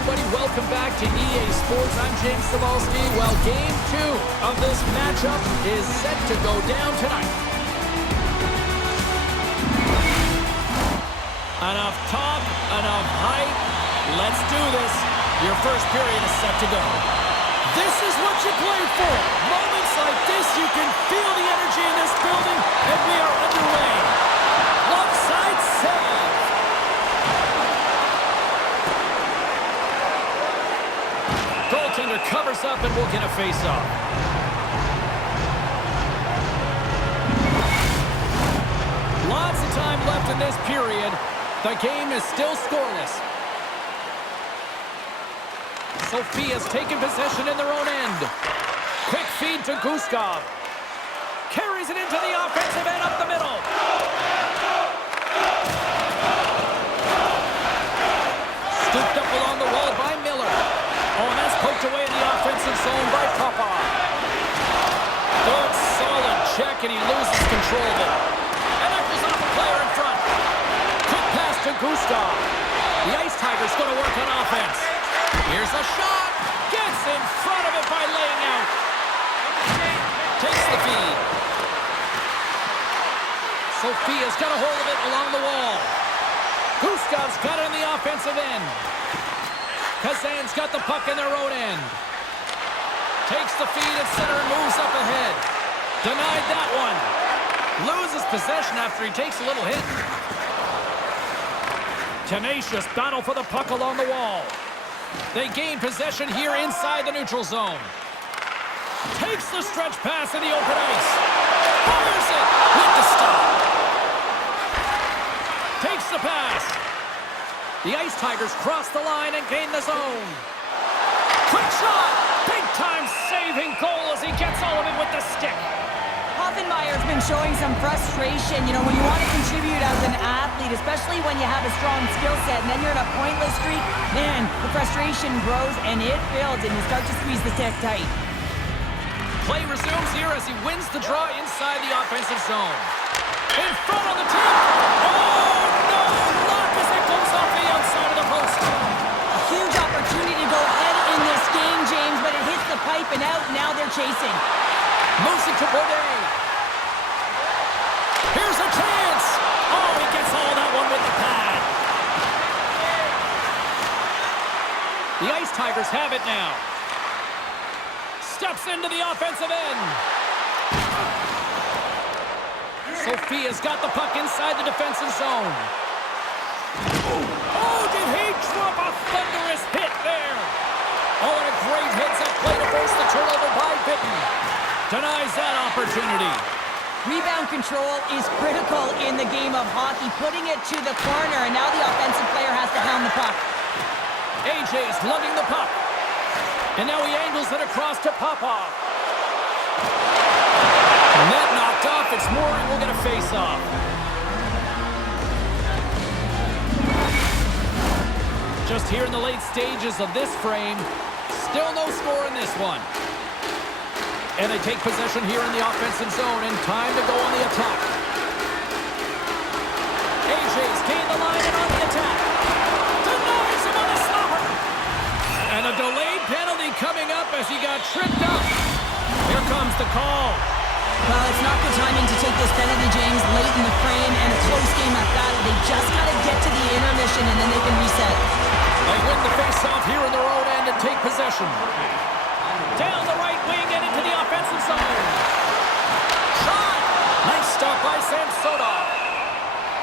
everybody. Welcome back to EA Sports. I'm James Cebulski. Well, Game 2 of this matchup is set to go down tonight. Enough talk, enough hype. Let's do this. Your first period is set to go. This is what you play for. Moments like this, you can feel the energy in this building, and we are underway. Offside save. Goaltender covers up and we'll get a face-off. Lots of time left in this period. The game is still scoreless. Sofia's taken possession in their own end. Quick feed to Guskov. Carries it into the offensive end up the middle. Scooped up along the wall by Miller. Oh, and that's poked away in the offensive zone by Popov. Good, solid check, and he loses control of it. And that goes off a player in front. Quick pass to Guskov. The Ice Tigers going to work on offense. Here's a shot. Gets in front of it by laying out. Takes the feed. Sofia's got a hold of it along the wall. Guskov's got it in the offensive end. Kazan's got the puck in their own end. Takes the feed at center and moves up ahead. Denied that one. Loses possession after he takes a little hit. Tenacious battle for the puck along the wall. They gain possession here inside the neutral zone. Takes the stretch pass in the open ice. Fires it with the stop. Takes the pass. The Ice Tigers cross the line and gain the zone. Quick shot. Big-time saving goal as he gets all of it with the stick. Hoffenmeyer's been showing some frustration. You know, when you want to contribute as an athlete, especially when you have a strong skill set, and then you're in a pointless streak, man, the frustration grows and it builds, and you start to squeeze the stick tight. Play resumes here as he wins the draw inside the offensive zone. In front on the tip. Oh, no! Luck as it goes off the outside of the post. A huge opportunity to go ahead in this game, James, but it hits the pipe and out. Now they're chasing. Moves it to Bourdais. Here's a chance. Oh, he gets all that one with the pad. The Ice Tigers have it now. Steps into the offensive end. Sofia's got the puck inside the defensive zone. Oh, did he drop a thunderous hit there? Oh, and a great heads-up play to force the turnover by Bitten. Denies that opportunity. Rebound control is critical in the game of hockey, putting it to the corner, and now the offensive player has to hound the puck. AJ's lugging the puck. And now he angles it across to Popov. Net knocked off. It's Murray. We'll get a face-off. Just here in the late stages of this frame. Still no score in this one. And they take possession here in the offensive zone, and time to go on the attack. AJ's gained the line and on the attack. Denies him on the stopper. And a delayed penalty coming up as he got tripped up. Here comes the call. Well, it's not good timing to take this penalty, James, late in the frame, and a close game at that. They just got to get to the intermission, and then they can reset. They win the face-off here in their own end and take possession. Down the right wing and into the offensive zone. Shot! Nice stop by Samsonov.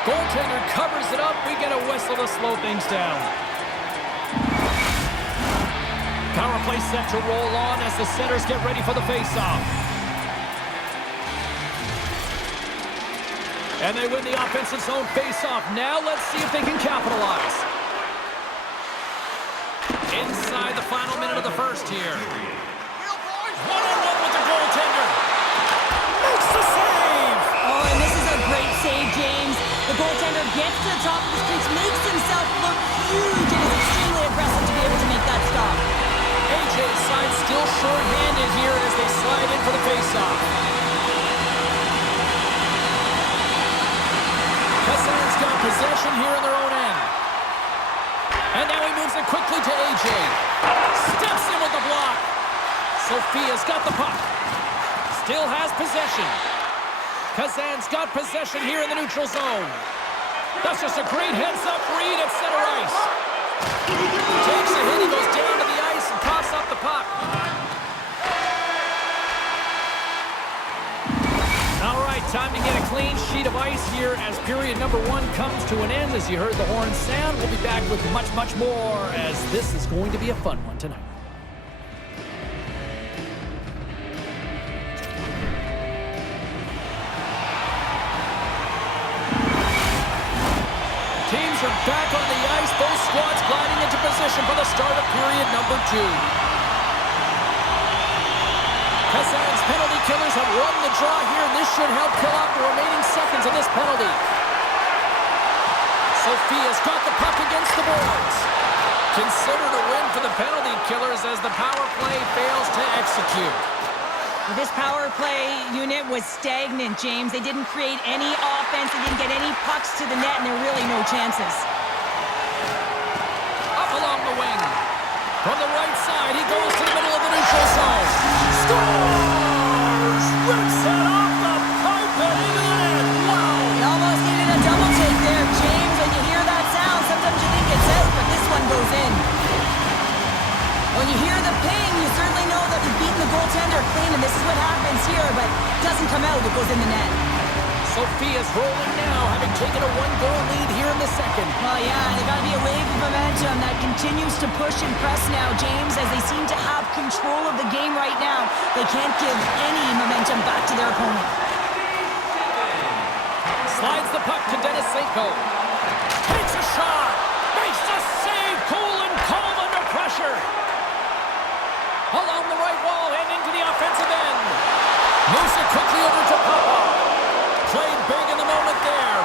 Goaltender covers it up. We get a whistle to slow things down. Power play set to roll on as the centers get ready for the face-off. And they win the offensive zone face-off. Now let's see if they can capitalize. Inside the final minute of the first here. One-on-one with the goaltender. Makes the save! Oh, and this is a great save, James. The goaltender gets to the top of the crease, makes himself look huge, and is extremely aggressive to be able to make that stop. AJ's side still short-handed here as they slide in for the face-off. Kazan's got possession here in their own end. And now he moves it quickly to AJ. Steps in with the block. Sophia's got the puck. Still has possession. Kazan's got possession here in the neutral zone. That's just a great heads-up read at center ice. Takes a hit, he goes down to the ice and coughs up the puck. All right, time to get a clean sheet of ice here as period number 1 comes to an end. As you heard the horn sound, we'll be back with much, much more as this is going to be a fun one tonight. Teams are back on the ice. Both squads gliding into position for the start of period number 2. Kazan's penalty killers have won the draw here, and this should help kill off the remaining seconds of this penalty. Sophia's got the puck against the boards. Considered a win for the penalty killers as the power play fails to execute. This power play unit was stagnant, James. They didn't create any offense. They didn't get any pucks to the net, and there are really no chances. Up along the wing. From the right side, he goes to the middle of the neutral zone. Scores! Rips it off the pipe and into the net. Wow! He almost needed a double take there, James. When you hear that sound, sometimes you think it's out, but this one goes in. When you hear the ping, you certainly know that you've beaten the goaltender clean, and this is what happens here, but it doesn't come out. It goes in the net. Sophia's rolling now, having taken a 1-goal lead here in the second. Well, yeah, they got to be a wave of momentum that continues to push and press now, James, as they seem to have control of the game right now. They can't give any momentum back to their opponent. Slides the puck to Denisenko. Takes a shot. Makes the save. Cool and calm under pressure. Along the right wall and into the offensive end. Moves it quickly over to Papa. Played big in the moment there.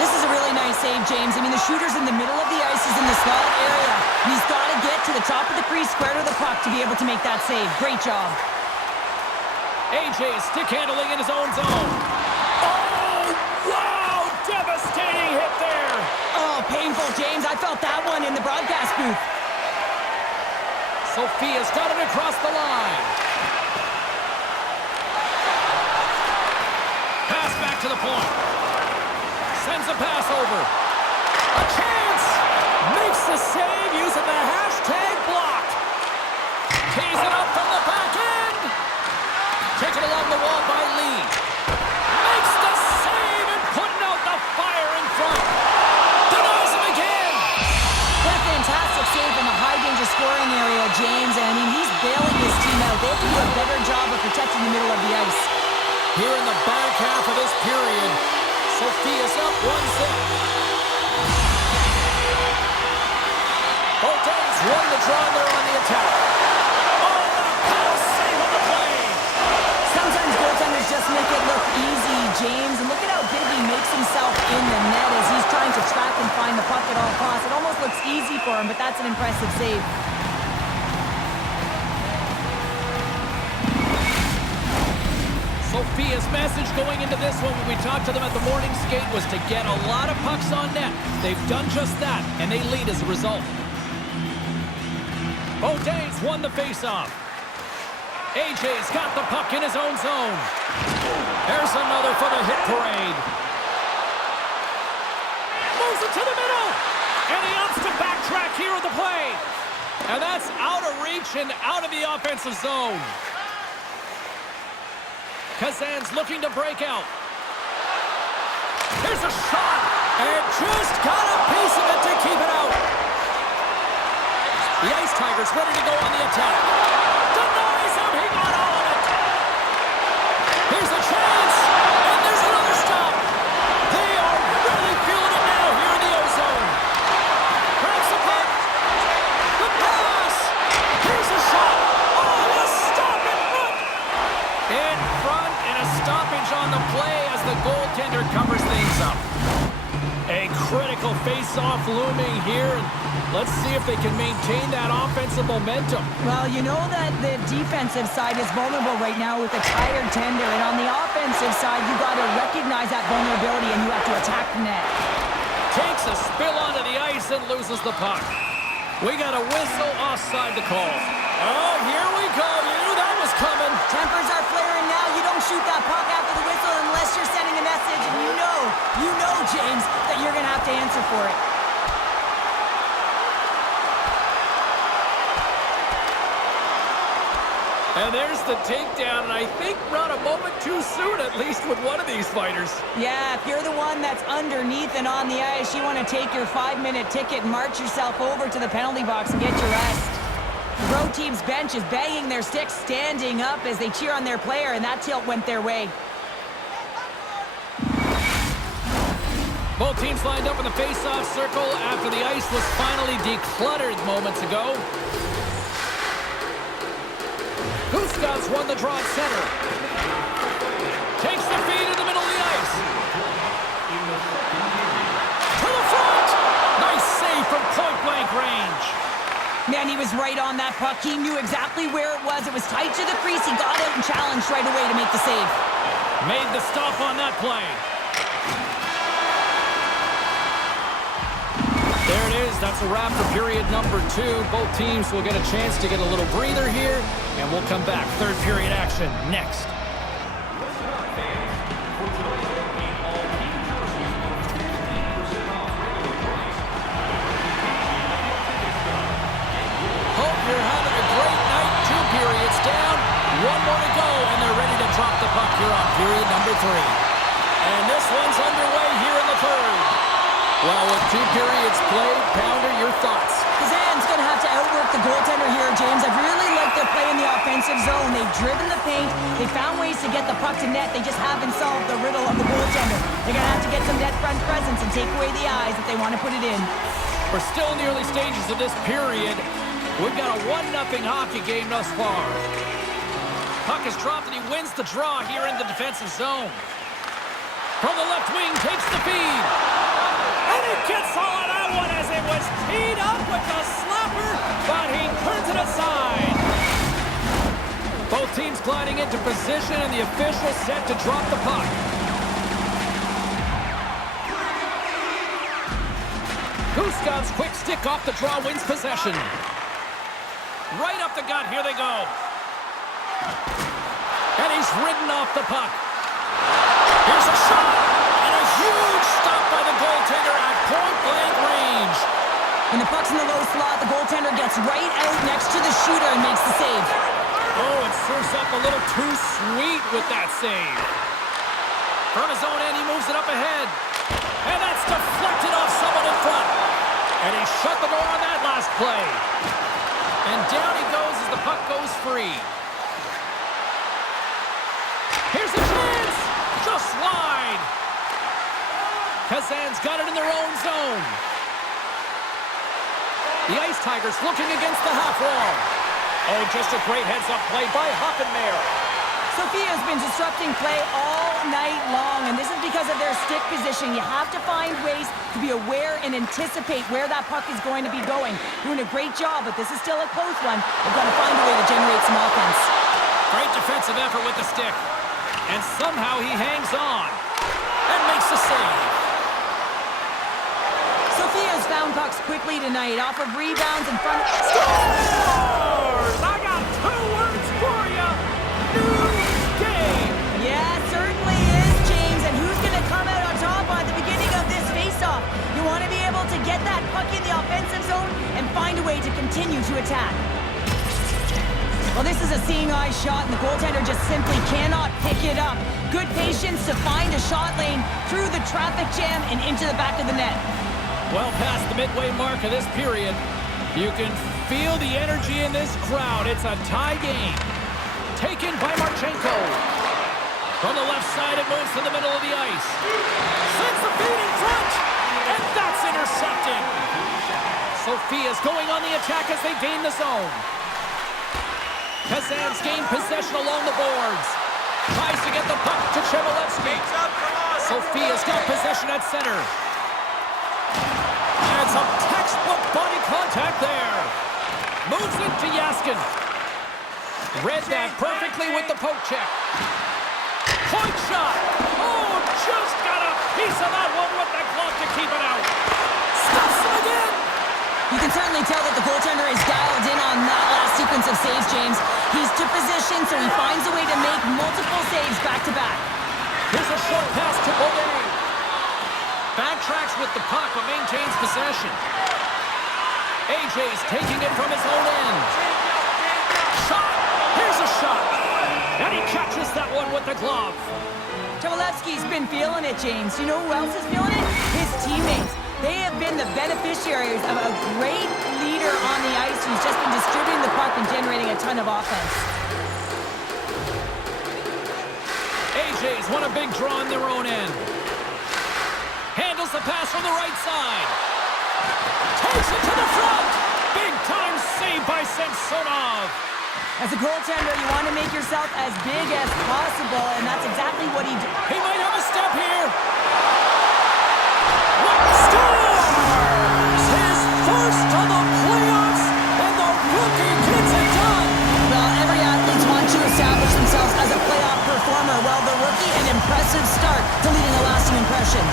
This is a really nice save, James. I mean, the shooter's in the middle of the ice, is in the slot area. And he's got to get to the top of the crease, square to the puck to be able to make that save. Great job. AJ stick handling in his own zone. Oh, wow! Devastating hit there. Oh, painful, James. I felt that one in the broadcast booth. Sophia's got it across the line. Pass back to the point. Sends a pass over. A chance! Makes the save using the hashtag block. Tees it up from the back end. Taken along the wall by Lee. Makes the save and putting out the fire in front. Denies him again. What a fantastic save from a high-danger scoring area, James. And I mean, he's bailing his team out. They have to do a better job of protecting the middle of the ice. Here in the back half of this period, Sophia's up 1-0. Both teams won the draw and they're on the attack. Oh, the power save on the play. Sometimes goaltenders just make it look easy, James. And look at how big he makes himself in the net as he's trying to track and find the puck at all costs. It almost looks easy for him, but that's an impressive save. Sophia's message going into this one when we talked to them at the morning skate was to get a lot of pucks on net. They've done just that, and they lead as a result. Beaudain's won the faceoff. AJ's got the puck in his own zone. There's another for the hit parade. Moves it to the middle, and he opts to backtrack here on the play. And that's out of reach and out of the offensive zone. Kazan's looking to break out. Here's a shot, and just got a piece of it to keep it out. The Ice Tigers ready to go on the attack. Denies him, he got all of it. Here's a chance, and there's another stop. They are really feeling it now here in the O-Zone. Grabs the puck. The pass. Here's a shot. Oh, a stop in front. In front, and a stoppage on the play as the goaltender covers things up. A critical face-off looming here. Let's see if they can maintain that offensive momentum. Well, you know that the defensive side is vulnerable right now with a tired tender. And on the offensive side, you got to recognize that vulnerability and you have to attack the net. Takes a spill onto the ice Mason loses the puck. We got a whistle offside to call. Oh, here we go. You knew that was coming. Tempers are flaring now. You don't shoot that puck after the whistle unless you're sending a message, and you know, James, that you're going to have to answer for it. And there's the takedown, and I think not a moment too soon, at least with one of these fighters. Yeah, if you're the one that's underneath and on the ice, you want to take your 5-minute ticket and march yourself over to the penalty box and get your rest. The road team's bench is banging their sticks, standing up as they cheer on their player, and that tilt went their way. Both teams lined up in the face-off circle after the ice was finally decluttered moments ago. Gustavs won the draw at center. Takes the feed in the middle of the ice. To the front! Nice save from point-blank range. Man, he was right on that puck. He knew exactly where it was. It was tight to the crease. He got out and challenged right away to make the save. Made the stop on that play. There it is. That's a wrap for period number 2. Both teams will get a chance to get a little breather here, and we'll come back. Third period action next. Hope you're having a great night. 2 periods down. 1 more to go, and they're ready to drop the puck here on period number 3. And this one's underway here in the third. Well, with 2 periods played, Pounder, your thoughts? Kazan's going to have to outwork the goaltender here, James. I've really liked their play in the offensive zone. They've driven the paint. They found ways to get the puck to net. They just haven't solved the riddle of the goaltender. They're going to have to get some net front presence and take away the eyes if they want to put it in. We're still in the early stages of this period. We've got a 1-0 hockey game thus far. Puck is dropped and he wins the draw here in the defensive zone. From the left wing, takes the feed. And he gets all of that one as it was teed up with the slapper, but he turns it aside. Both teams gliding into position, and the official set to drop the puck. Gustav's quick stick off the draw wins possession. Right up the gut, here they go. And he's ridden off the puck. Here's a shot, and a huge stop by the goaltender at point-blank range. When the puck's in the low slot, the goaltender gets right out next to the shooter and makes the save. Oh, it serves up a little too sweet with that save. From his own end, he moves it up ahead. And that's deflected off someone in front. And he shut the door on that last play. And down he goes as the puck goes free. Here's the chance! Just wide. Kazan's got it in their own zone. The Ice Tigers looking against the half wall. Oh, just a great heads-up play by Hockenmayer. Sofia's been disrupting play all night long, and this is because of their stick position. You have to find ways to be aware and anticipate where that puck is going to be going. Doing a great job, but this is still a close one. They've got to find a way to generate some offense. Great defensive effort with the stick. And somehow he hangs on and makes the save. Sofia's found pucks quickly tonight, off of rebounds in front of... Scores! I got 2 words for you. New game. Yeah, certainly is, James. And who's going to come out on top at the beginning of this face-off? You want to be able to get that puck in the offensive zone and find a way to continue to attack. Well, this is a seeing-eye shot, and the goaltender just simply cannot pick it up. Good patience to find a shot lane through the traffic jam and into the back of the net. Well past the midway mark of this period. You can feel the energy in this crowd. It's a tie game. Taken by Marchenko. From the left side, it moves to the middle of the ice. Sends the feed in front, and that's intercepted. Sofia's going on the attack as they gain the zone. Kazan's gained possession along the boards. Tries to get the puck to Chmelevski. Sofia's got possession at center. And some textbook body contact there. Moves it to Jaskin. Read that perfectly with the poke check. Point shot. Oh, just got a piece of that one with the glove to keep it out. Stuffs him again. You can certainly tell that the goaltender is dialed in on that last sequence of saves, James. He's to position, so he finds a way to make multiple saves back-to-back. Here's a short pass to Beaulieu. Backtracks with the puck, but maintains possession. AJ's taking it from his own end. Shot! Here's a shot! And he catches that one with the glove. Cholowski's been feeling it, James. You know who else is feeling it? His teammates. They have been the beneficiaries of a great leader on the ice who's just been distributing the puck and generating a ton of offense. AJ's won a big draw on their own end. Handles the pass from the right side. Takes it to the front. Big time save by Samsonov. As a goaltender, you want to make yourself as big as possible, and that's exactly what he did. He might have a step here. Scores! His first of the playoffs, and the rookie gets it done. Well, every athlete wants to establish themselves as a playoff performer. Well, the rookie, an impressive start to leaving a lasting impression.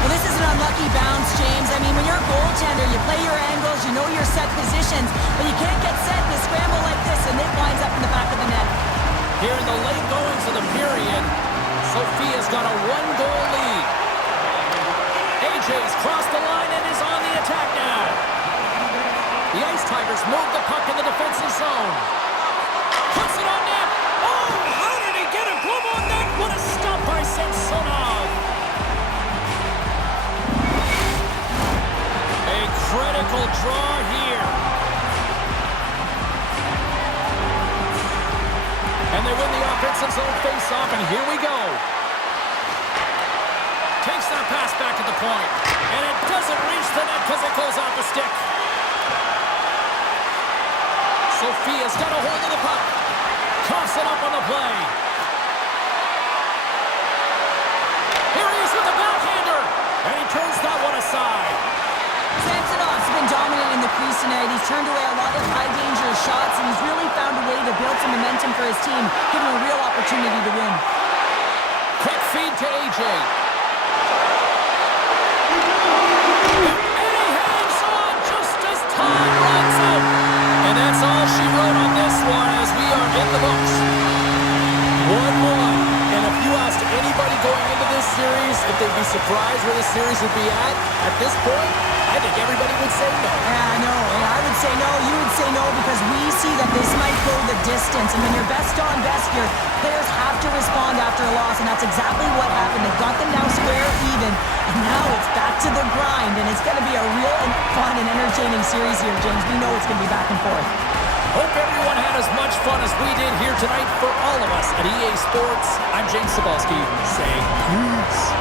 Well, this is an unlucky bounce, James. I mean, when you're a goaltender, you play your angles, you know your set positions, but you can't get set in a scramble like this, and it winds up in the back of the net. Here in the late goings of the period, Sophia's got a one-goal lead. AJ's crossed the line and is on the attack now. The Ice Tigers move the puck in the defensive zone. Puts it on net. Oh, how did he get a glove on net? What a stop by Samsonov. A critical draw here. And they win the offensive zone face-off, and here we go. Takes that pass back at the point. And it doesn't reach the net because it goes off the stick. Sophia's got a hold of the puck. Coughs it up on the play. Here he is with the backhander. And he turns that one aside. Samsonov's been dominating the crease tonight. He's turned away a lot of high-danger shots, and he's really found a way to build some momentum for his team, giving him a real opportunity to win. Quick feed to AJ. And he hangs on just as time runs out. And that's all she wrote on this one as we are in the books. 1-1. And if you asked anybody going into this series if they'd be surprised where this series would be at this point, I think everybody would say no. Yeah, I know. And I would say no. You would say no because we see that this might go the distance. And when you're best on best, your players have to respond after a loss. And that's exactly what happened. They got them now square even. And now it's back to the grind. And it's going to be a real and fun and entertaining series here, James. We know it's going to be back and forth. Hope everyone had as much fun as we did here tonight. For all of us at EA Sports, I'm James Cybulski saying peace.